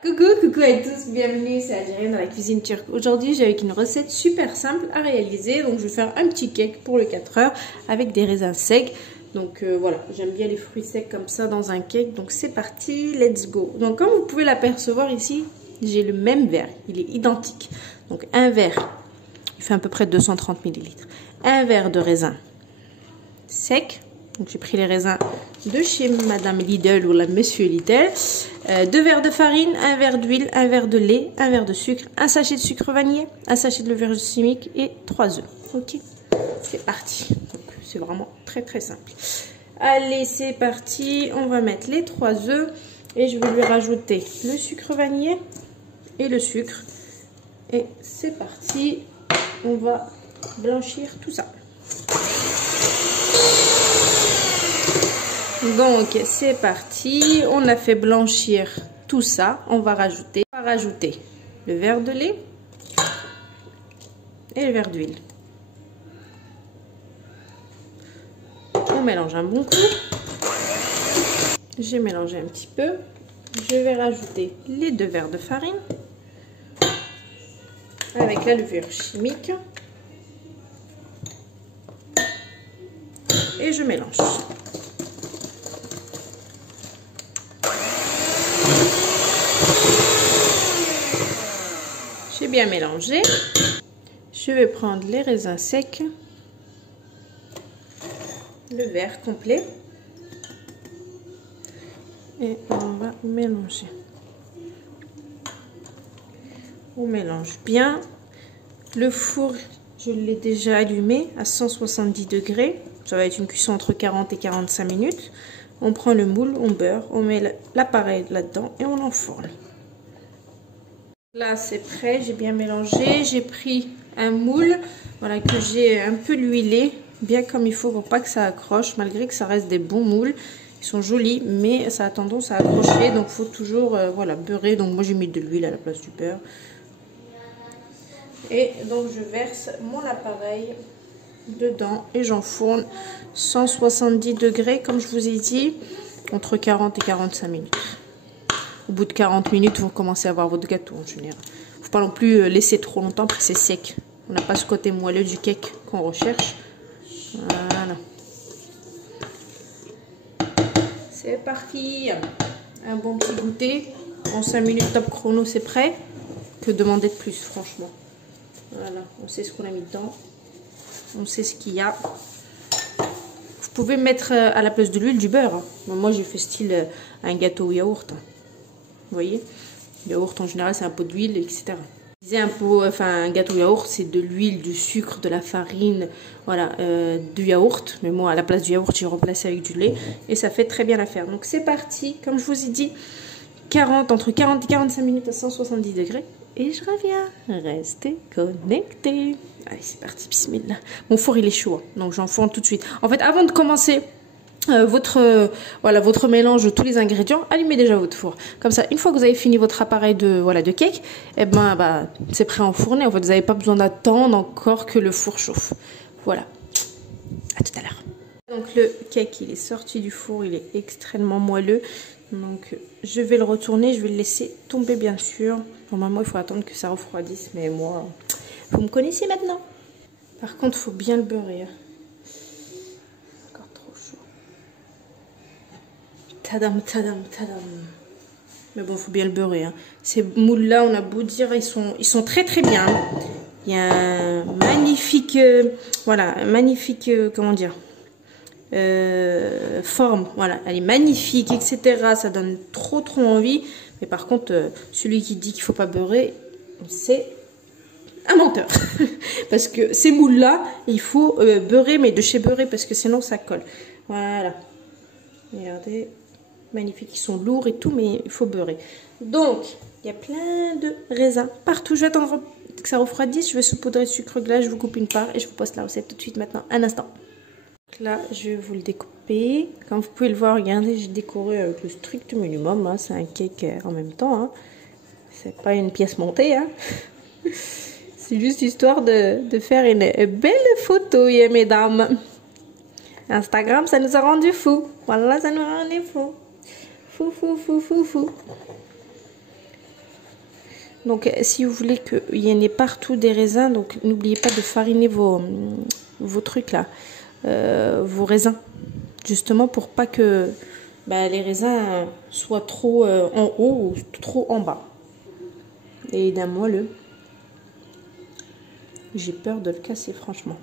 Coucou à tous, bienvenue, c'est Algérienne dans la cuisine turque. Aujourd'hui j'ai avec une recette super simple à réaliser, donc je vais faire un petit cake pour le 4 heures avec des raisins secs. Donc voilà, j'aime bien les fruits secs comme ça dans un cake, donc c'est parti, let's go. Donc comme vous pouvez l'apercevoir ici, j'ai le même verre, il est identique. Donc un verre, il fait à peu près 230 ml. Un verre de raisin sec. Donc j'ai pris les raisins de chez Madame Lidl ou la Monsieur Lidl. 2 verres de farine, un verre d'huile, un verre de lait, un verre de sucre, un sachet de sucre vanillé, un sachet de levure chimique et 3 œufs. Ok, c'est parti. C'est vraiment très simple. Allez, c'est parti. On va mettre les 3 œufs et je vais lui rajouter le sucre vanillé et le sucre. Et c'est parti. On va blanchir tout ça. Donc c'est parti, on a fait blanchir tout ça. On va rajouter le verre de lait et le verre d'huile. On mélange un bon coup. J'ai mélangé un petit peu. Je vais rajouter les 2 verres de farine avec la levure chimique et je mélange. J'ai bien mélangé. Je vais prendre les raisins secs, le verre complet et on va mélanger. On mélange bien. Le four, je l'ai déjà allumé à 170 degrés. Ça va être une cuisson entre 40 et 45 minutes. On prend le moule, on beurre, on met l'appareil là-dedans et on enfourne. Là c'est prêt, j'ai bien mélangé, j'ai pris un moule, voilà, que j'ai un peu huilé, bien comme il faut pour pas que ça accroche, malgré que ça reste des bons moules. Ils sont jolis, mais ça a tendance à accrocher, donc il faut toujours voilà, beurrer. Donc moi j'ai mis de l'huile à la place du beurre. Et donc je verse mon appareil dedans et j'enfourne 170 degrés, comme je vous ai dit, entre 40 et 45 minutes. Au bout de 40 minutes, vous commencez à avoir votre gâteau en général. Il ne faut pas non plus laisser trop longtemps, après c'est sec. On n'a pas ce côté moelleux du cake qu'on recherche. Voilà. C'est parti. Un bon petit goûter. En 5 minutes top chrono, c'est prêt. Que demander de plus, franchement. Voilà, on sait ce qu'on a mis dedans. On sait ce qu'il y a. Vous pouvez mettre à la place de l'huile du beurre. Moi, j'ai fait style un gâteau au yaourt. Vous voyez, le yaourt en général c'est un pot d'huile, etc. Un gâteau yaourt c'est de l'huile, du sucre, de la farine, voilà, du yaourt. Mais moi à la place du yaourt j'ai remplacé avec du lait et ça fait très bien l'affaire. Donc c'est parti, comme je vous ai dit, entre 40 et 45 minutes à 170 degrés. Et je reviens, restez connectés. Allez c'est parti, bismillah. Mon four il est chaud, hein, donc j'enfourne tout de suite. En fait avant de commencer votre mélange de tous les ingrédients, allumez déjà votre four. Comme ça, une fois que vous avez fini votre appareil de cake, et c'est prêt à enfourner. En fait, vous n'avez pas besoin d'attendre encore que le four chauffe. Voilà. À tout à l'heure. Donc le cake, il est sorti du four, il est extrêmement moelleux. Donc je vais le retourner, je vais le laisser tomber bien sûr. Normalement, il faut attendre que ça refroidisse, mais moi, vous me connaissez maintenant. Par contre, il faut bien le beurrer. Tadam. Mais bon, il faut bien le beurrer. Hein. Ces moules-là, on a beau dire, ils sont très bien. Hein. Il y a un magnifique, comment dire, forme. Voilà, elle est magnifique, etc. Ça donne trop envie. Mais par contre, celui qui dit qu'il ne faut pas beurrer, c'est un menteur. Parce que ces moules-là, il faut beurrer, mais de chez beurrer, parce que sinon ça colle. Voilà. Regardez. Magnifiques, ils sont lourds et tout, mais il faut beurrer. Donc, il y a plein de raisins partout. Je vais attendre que ça refroidisse. Je vais saupoudrer de sucre glace. Je vous coupe une part et je vous poste la recette tout de suite maintenant. Un instant. Donc là, je vais vous le découper. Comme vous pouvez le voir, regardez, j'ai décoré avec le strict minimum. Hein. C'est un cake en même temps. Hein. C'est pas une pièce montée. Hein. C'est juste histoire de faire une belle photo, mesdames. Instagram, ça nous a rendu fous. Voilà, ça nous a rendu fous. Fou. Donc si vous voulez qu'il y en ait partout des raisins, donc n'oubliez pas de fariner vos trucs là, vos raisins, justement pour pas que les raisins soient trop en haut ou trop en bas. Et d'un moelleux, j'ai peur de le casser franchement.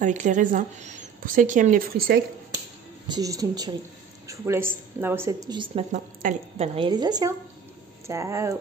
Avec les raisins, pour celles qui aiment les fruits secs, c'est juste une tuerie. Je vous laisse la recette juste maintenant. Allez, bonne réalisation. Ciao.